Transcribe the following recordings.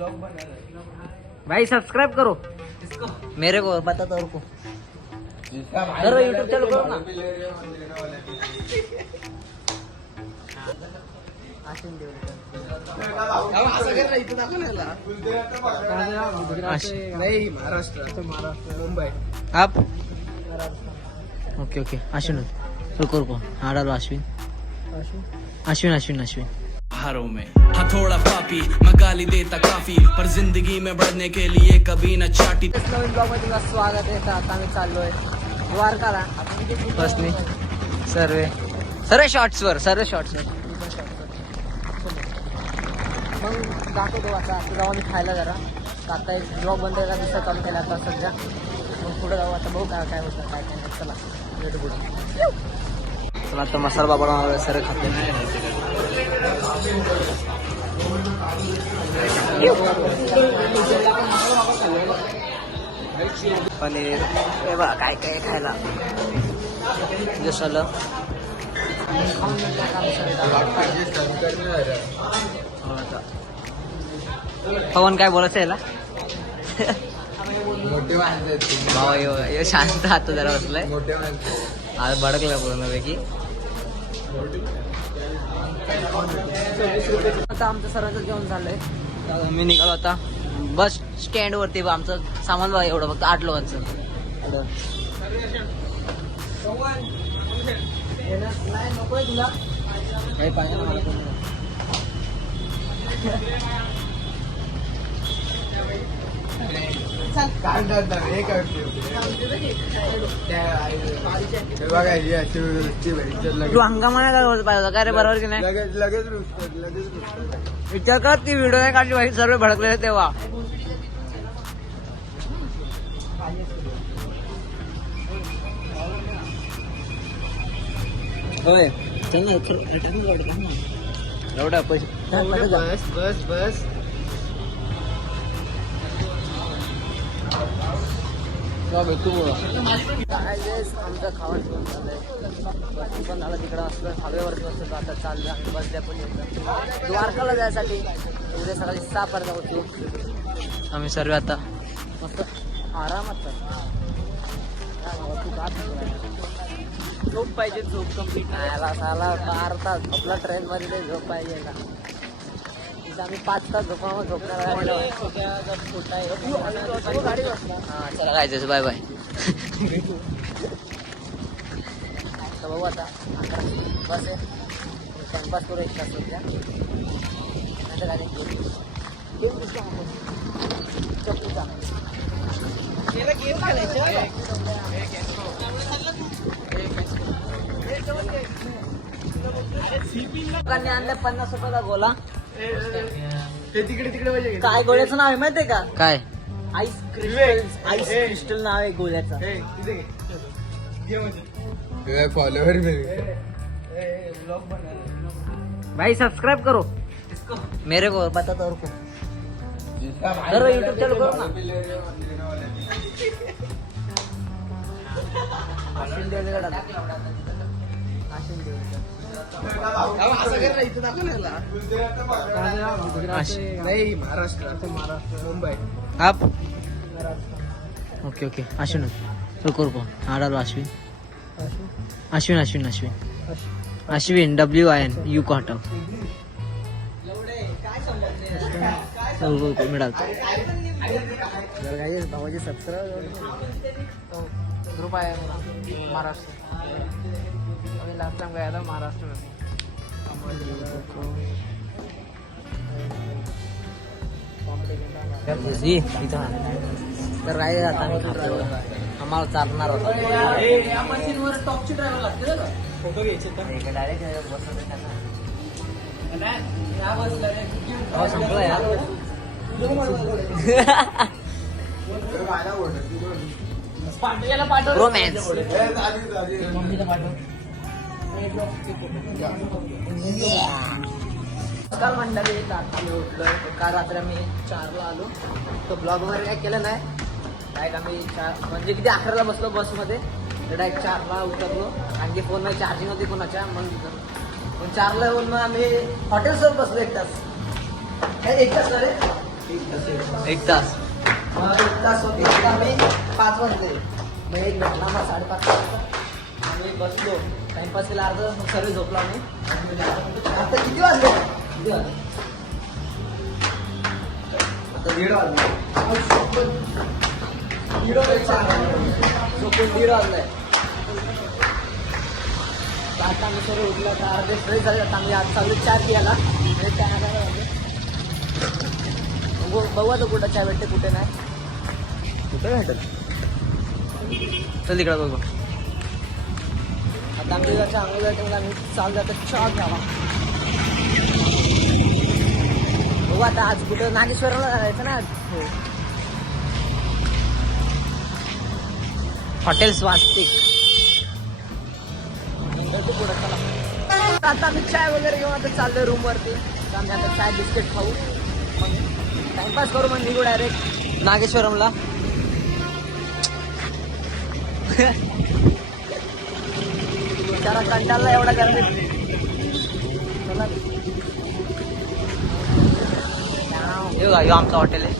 भाई सब्सक्राइब करो मेरे को बता तो और को करो यूट्यूब चैनल करो ना। नाही महाराष्ट्र मुंबई आप ओके ओके अश्विन रुको हाँ डालो अश्विन अश्विन अश्विन अश्विन हारों में हथौड़ा पापी मैं गाली देता काफी पर जिंदगी में बढ़ने के लिए कभी न चाटी। नवीन ब्लॉग मध्ये तुला स्वागत आहे। तर आता आम्ही चाललोय द्वारकाला बसने सर्व शॉर्ट्सवर मग दाखवतो आता जाऊ आम्ही खायला जरा। आता एक ब्लॉग बंद करायला दिसत चालू केला आता सध्या। मग पुढे जाऊ आता बघू काय होतं काय नाही। चला भेटू पुढे। चला आता मसाला बाबा सर खाते पनीर हे बघा काय काय खायला जसं पवन काय बोलायचं याला मोठे माणसं भावा यो शांत आता जरा बसलाय मोठे माणसं आज भडकला पूर्णपैकी। आता आमचं सर्वांचं जेवण झालंय। मी निघालो आता बस स्टँड वरती आमचं सामान बघा एवढं फक्त 8 लोकांचं। काही पाहिजे तू हंगामा नाही काय पाहिजे काय रे बरोबर की नाही। लगेच विचार कर ती व्हिडिओ नाही काढली पाहिजे सर्व भडकलेले तेव्हा। होय चल ना एवढा पैसे बस आमचं खावण झालंय पण झालं तिकडं असलं हवेवरती बसतो आता चाललं आणि बसल्या पण येतं द्वारकाला जायसाठी उद्या सकाळी 6 पर्यंत होतो आम्ही सर्व आता मस्त आरामात झोप पाहिजे झोप कम्प्लीट याला साला 12 तास आपला ट्रेन मध्ये झोप पाहिजे का तिथं आम्ही 5 तास झोपणार हा चला जायचं बाय बाय। बघू आता बस आहे टाइमपास करू 1 तास सध्या नाही गाडी चप्पूचा गेम खेळायचं आणलं 50 रुपयाला गोला तिकडे काय गोळ्याचं नाव आहे माहितीये का काय आईस क्रिस्टल नाव आहे गोळ्याचं। फॉलोवर भाई सब्सक्राइब करो मेरे को बता तो और को करो यूट्यूब चैनल करो ना। नाही महाराष्ट्र मुंबई आप ओके ओके अश्विन रुको हाँ डालो अश्विन अश्विन WIN यू को हटाओ मी डालतो भावाजी सबस्क्राईब ग्रुप आहे महाराष्ट्र लास्ट टाइम गया था महाराष्ट्र में तर राहिले आता आम्हाला चालणार होता फोटो घ्यायचे डायरेक्ट संपला यार रोमॅन्स काल मंडळी आम्ही उठलोय काल रात्री आम्ही 4ला आलो तो ब्लॉग वगैरे काय केलं नाही डायरेक्ट आम्ही 4 म्हणजे किती 11ला बसलो बसमध्ये डायरेक्ट 4ला उतरलो आणखी फोन मध्ये चार्जिंग होती कोणाच्या मग 4ला येऊन मग आम्ही हॉटेलसोबत बसलो 1 तास 1 तास रे एक तास होते आम्ही 5 वाजले. मग एक भेटला मग 5:30 वाजता आम्ही बसलो टाइमपास केला अर्धा तास. मग सर्व झोपलो आम्ही. आता किती वाजले? आता 1:30 वाजले. झोपून 1:30 वाजलाय. आता आम्ही सर्व उठलं तर अर्धे फ्रेश झाले. आता आम्ही आज चालू 4 पियाला. बघू आता कुठं चहा भेटते कुठे नाही. कुठे भेटत चल तिकडे बघू. आता आमच्या घरच्या अंगली जाते म्हणजे आम्ही चालू जातो चहा घ्यावा. बघू आता आज कुठं नागेश्वरला जायचं ना. हो हॉटेल स्वास्तिक पुढं चला. आता आम्ही चाय वगैरे घेऊन आता चाललोय रूम वरती. आम्ही आता चाय बिस्किट खाऊ मग टाइमपास करू. मग निघू डायरेक्ट नागेश्वरमला. जरा कंटाळला एवढा गर्मीत. हे बघा ह्यो आमचं हॉटेल आहे.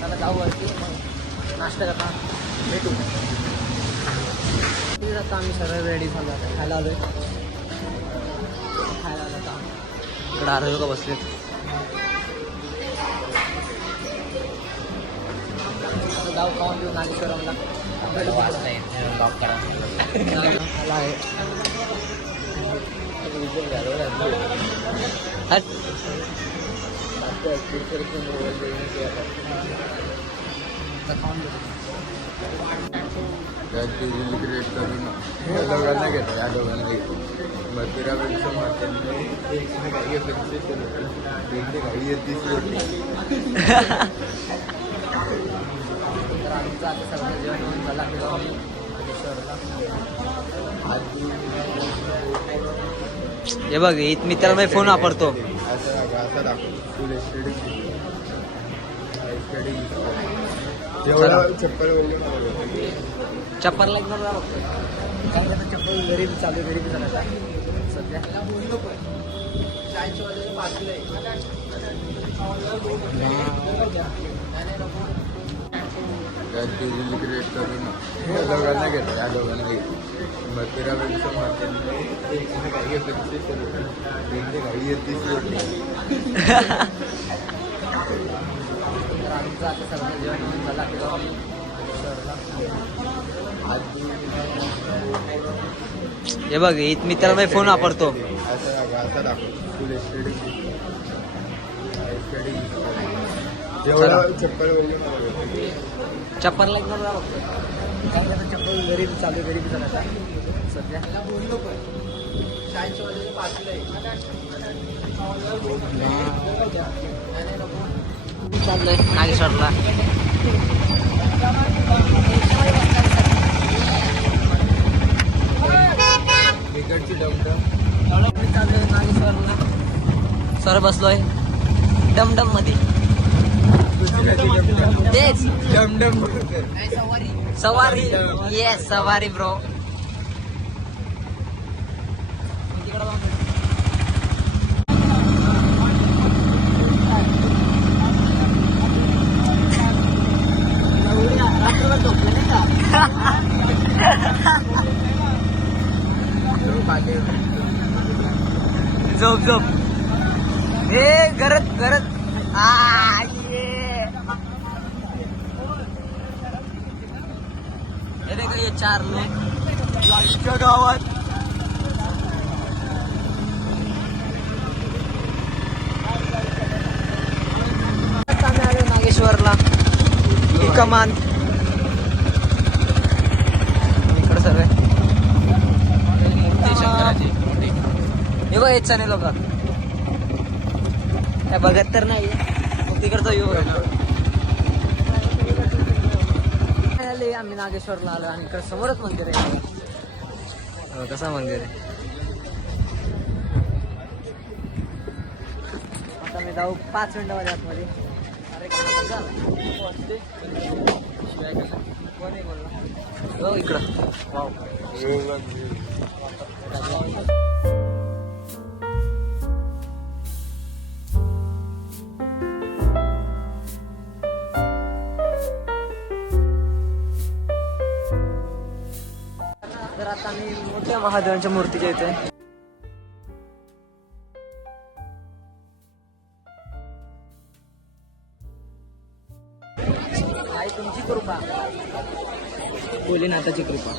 चला जाऊ वरती नाश्ता करता भेटू. आता आम्ही सर्व रेडी झालो. आता खायला आलोय. खायला आलो आता इकडं आरोग्य का बसले. जाऊ खाऊन घेऊ नागेश्वरमला. क्रिएट करून या दोघांना घेतो. या दोघांना घेतो. मथुरापेक्षा घाई येते रोटी. तर आमचं आता सगळं जेवण झालं. हे बघ मित्राला मी फोन वापरतो. असं दाखव चप्पल लागणार चप्पल गरीब चालू गरीब झाला सध्या. क्रिएट करून या दोघांना घेतो. या दोघांना घेतो. मथुरापेक्षा घाई येते रोटी. तर आमचं आता सगळं जेवण झालं. हे बघ मित्राला मी फोन वापरतो. असं दाखव चप्पल लागणार चप्पल गरीब चालू गरीब झाला सध्या. चाललंय नागेश्वरला. इकडची डमडम चाललोय नागेश्वरला. सर बसलोय डमडम मध्ये. तेच डमडम सवारी. येस सवारी ब्रो. झोप झोप हे गरज गरज. हे 4 लोक गावात. नागेश्वरला ही कमान इकडं सगळे. हे बघ येत नाही लोक काय बघत तर नाही. तिकडचा येऊ आम्ही नागेश्वरला आलो आणि इकडे समोरच मंदिर आहे. कसं मंदिर आहे. आता मी जाऊ 5 मिनिटामध्ये आतमध्ये. इकडं वाव. त्या महादेवांच्या मूर्तीच्या इथे आई तुमची कृपा भोलेनाथाची कृपा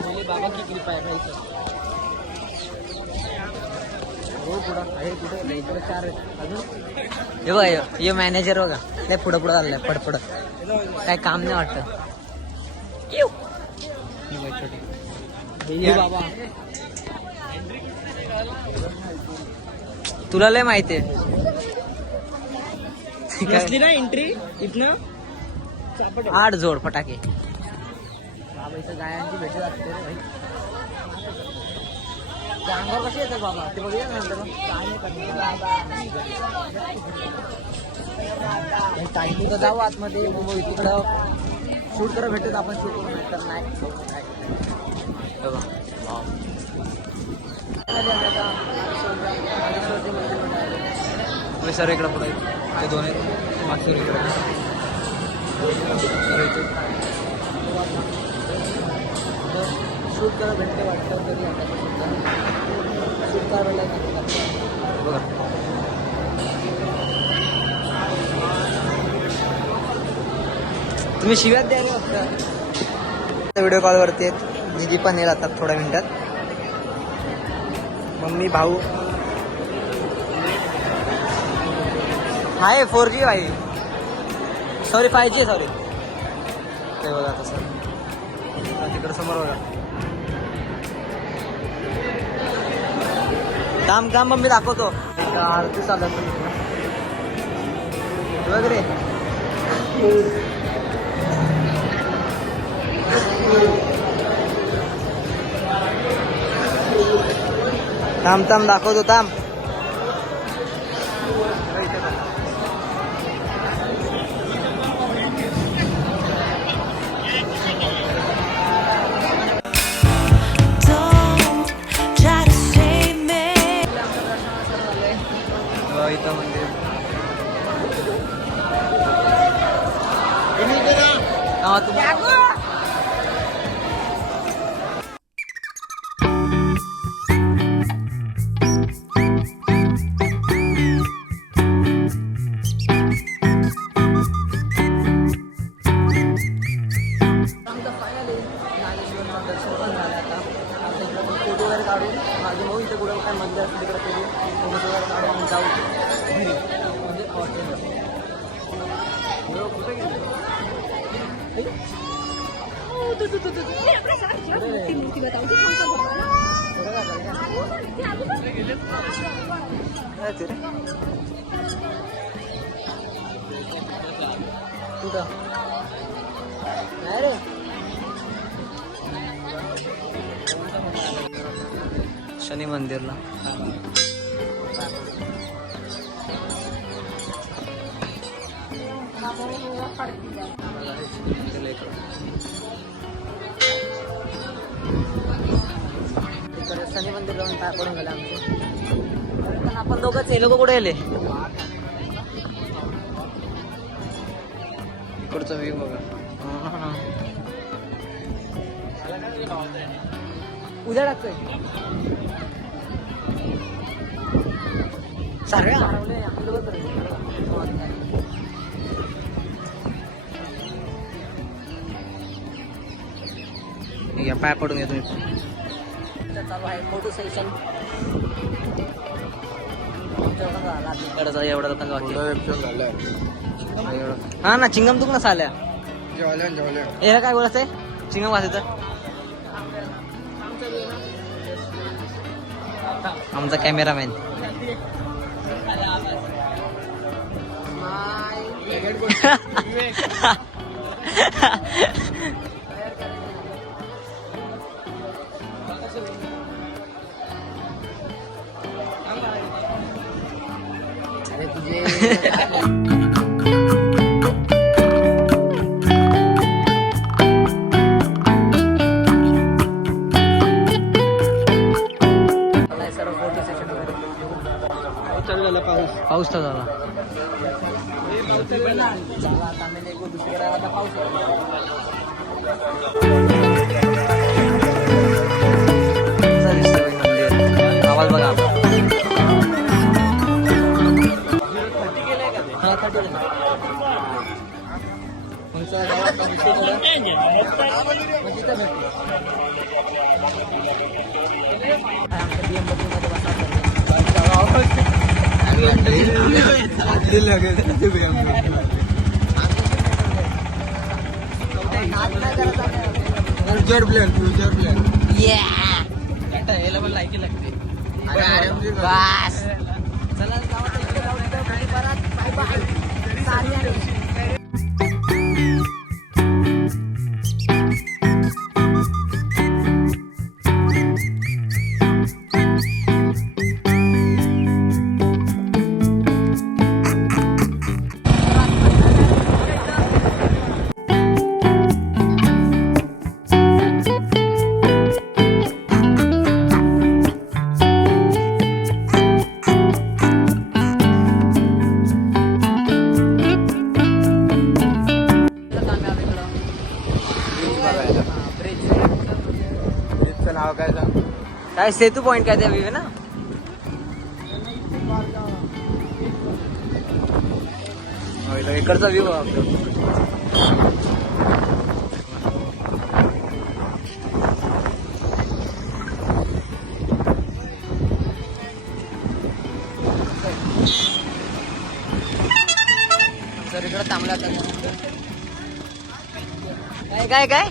भोले बाबा की कृपा आहे भाई हो पुढं आहे कुठं इकडे 4 आहेत अजून हे बघा ये मॅनेजर बघा नाही पुढं पुढं चाललंय पडपड काय काम नाही वाटत बाबा तुला लय माहिती आहे ना एंट्री इथनं 8 जोड फटाके बाबा इथं गायांची भेट असते रे भाई त्या अंगावर कशी येतात बाबा ते बघूया ना नंतर काय नाही तर जाऊ आतमध्ये मुंबई तिकडं शूट करा भेटत आपण शूट करू नाही तर नाही सर इकडं पुढे ते 2 आहेत मागसूर इकडे शूट करा भेटते वाटतं तरी आता शूट करायला बघा तुम्ही शिव्यात द्यायला फक्त व्हिडिओ कॉलवरती आहेत दिदी पण येईल आता थोड्या मिनिटात मम्मी भाऊ हाय 4G भाई सॉरी 5G सॉरी ते बघा तसं तिकडं समोर बघा काम काम मम्मी दाखवतो आरती चालत वगैरे थांब थांब दाखवतो थांब इथं मंदिर फोटो वगैरे काढून माझे भाऊ इथे कुठं काय मंदिर असतं तिकडे करू फोटो वगैरे काढून जाऊ म्हणजे कुठे कुठं नाही रे शनी मंदिरला शनी मंदिर जाऊन पाय पडून गेला पण आपण दोघंच हे लोक कुठे गेले इकडचा व्ह्यू बघा उद्या टाकतोय सर्व या पाय पडून घ्या तुम्ही चालू आहे फोटो सेशन एवढा लोकांचा हा ना चिंगम तुक नसा आल्या हे काय बोलत आहे चिंगम वाचायचं आमचा कॅमेरामॅन पाऊस तर झाला आता पाऊस फ्युचर प्लॅन याला पण लायकी लागते अरे बस चला जाऊ तिकडे जाऊ तिकडे परत बाय बाय सारी ब्रिजचं नाव काय सांग. काय सेतू पॉइंट काय ते ना इकडचा व्ह्यू सर इकडे थांबला काय काय काय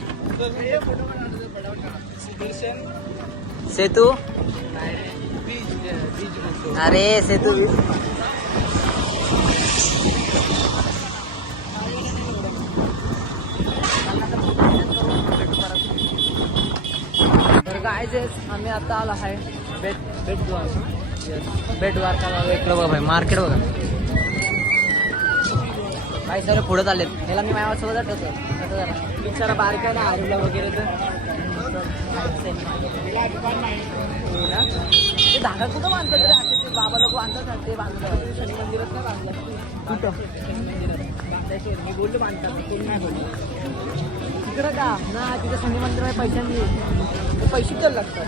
सेतू अरे सेतू तर काय जे आम्ही आता आलो आहे बेट द्वारका इकडं बघा भाई मार्केट बघा काही सर पुढे चाललेत याला मी माझ्यासोबत आठवतो जरा बिचारा बारका ना आरूला वगैरे ते धागा कुठं बांधतात रे असे ते बाबा लोक बांधतात ते बांधतात शनी मंदिरात नाही बांधलं कुठं शनी मंदिरात बांधायचे मी बोललो बांधतात कोण नाही बोललो तिकडं का ना तिथं शनी मंदिरात पैशांनी पैसे तर लागतात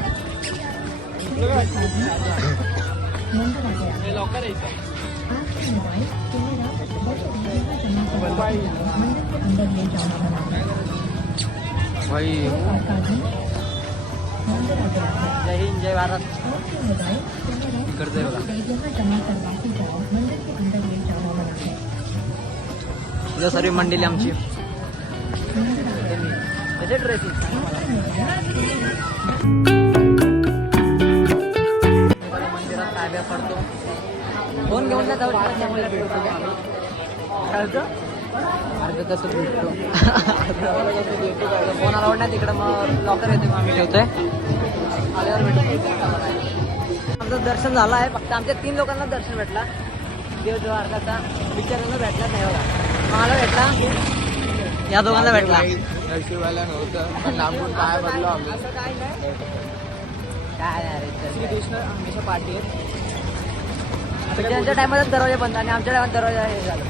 लवकर यायचं भाई जय हिंद जय भारत करते तुझ्या सर्व मंडळी आमची कसे ड्रेसिंग मंदिरात ताब्या पडतो फोन घेऊन जाऊ अर्ध कसं भेटतो फोन आला ना तिकडं मग लॉकर येतो मग आम्ही ठेवतोय आल्यावर भेटतो आमचं दर्शन झालं आहे फक्त आमच्या 3 लोकांना दर्शन भेटला देव द्वारकाचा बिचारांना भेटला नाही बघा मला भेटला या दोघांना भेटला नशिबाला नव्हतं पण लांबून काय बघलो आम्ही असं काय नाही काय अरे श्रीकृष्ण हमेशा पाठी आहेत त्यांच्या टायमात दरवाजा बंद आणि आमच्या टायमात दरवाजा हे झालं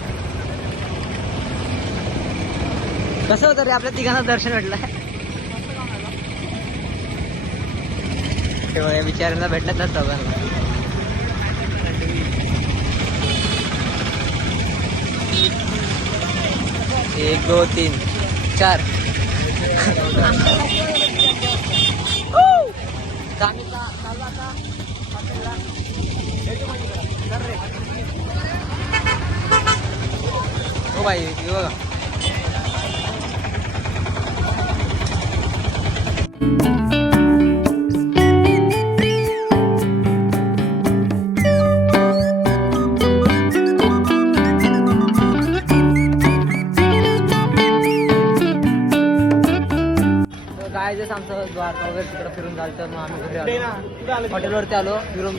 कसं होतं रे आपल्या तिघांना दर्शन भेटलं तेव्हा या विचारांना भेटलं तर चौघांना 1 2 3 4 हो भाई हे बघा आमचं द्वारका वगैरे तिकडे फिरून झालं तर मग आम्ही घरी आलो हॉटेलवरती आलो फिरून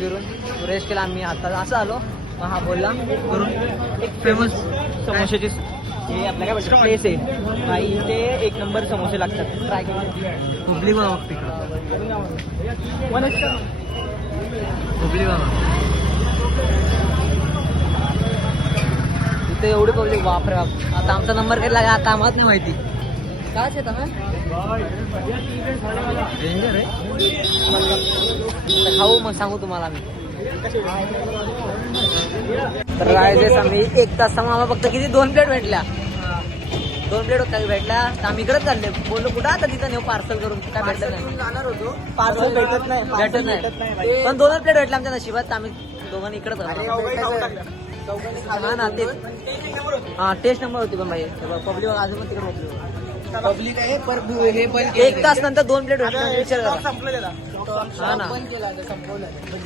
रेस्ट केला आम्ही आता असं आलो मग हा बोलला करून एक फेमस समोशाची हे आपल्या काय प्लेस आहे आणि इथे 1 नंबर समोसे लागतात ट्राय केले हुबली बाबा तिकडं हुबली बाबा इथे एवढी पब्लिक बापरे बाप आता आमचा नंबर कधी लागला आता आम्हालाच नाही माहिती काय आहे डेंजर आहे खाऊ मग सांगू तुम्हाला मी तर राहायचे आम्ही 1 तास आम्हाला फक्त किती 2 प्लेट भेटल्या 2 प्लेट भेटल्या तर आम्ही इकडेच चालले बोललो कुठं आता तिथं नेऊ पार्सल करून काय भेटलं नाही पार्सल भेटत नाही पण 2 प्लेट भेटल्या आमच्या नशिबात आम्ही दोघांनी इकडेच हा ना तेच हा टेस्ट नंबर होती पण भाई पब्लिक अजून पण तिकडे होती पब्लिक आहे पर हे बंद 1 तास नंतर 2 प्लेट होती विचार करा संपलेला हा ना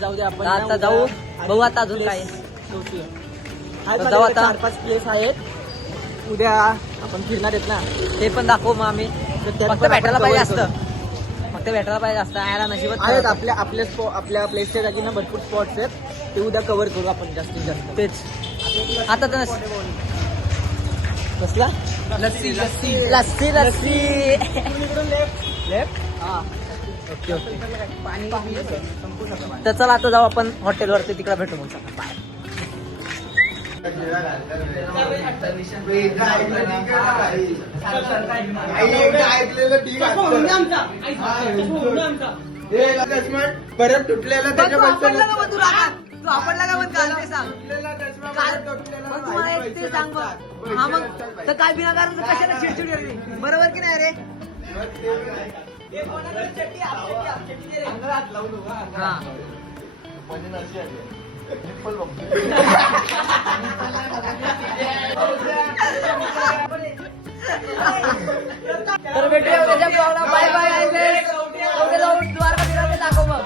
जाऊ दे आपण आता जाऊ बघू आता अजून काय जाऊ आता 4-5 प्लेस आहेत उद्या आपण फिरणार आहेत ना ते पण दाखवू मग आम्ही फक्त भेटायला पाहिजे असतं फक्त भेटायला पाहिजे असतं यायला नशिबात आहेत आपल्या प्लेसच्या जागी ना भरपूर स्पॉट्स आहेत ते उद्या कव्हर करू आपण जास्तीत जास्त तेच आता तर कसला lassi lassi lassi left okay okay तर चला आता जाऊ आपण हॉटेलवरती तिकडे भेटू मग बाय परत तुटलेला त्याच्याबद्दल तू आपणला का पण काल ते सांग मग तुम्हाला एक ते सांग मग हा मग तर काय विनाकारण कशाला चिडचिड करते बरोबर की नाही रे हा तर भेटूया उद्याच्या ब्लॉगला बाय बाय उद्या जाऊन द्वारका फिरायला दाखव मग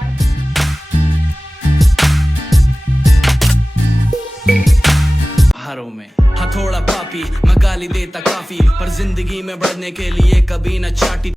हारों में हथौड़ा पापी मैं गाली देता काफी पर जिंदगी में बढ़ने के लिए कभी न चाटी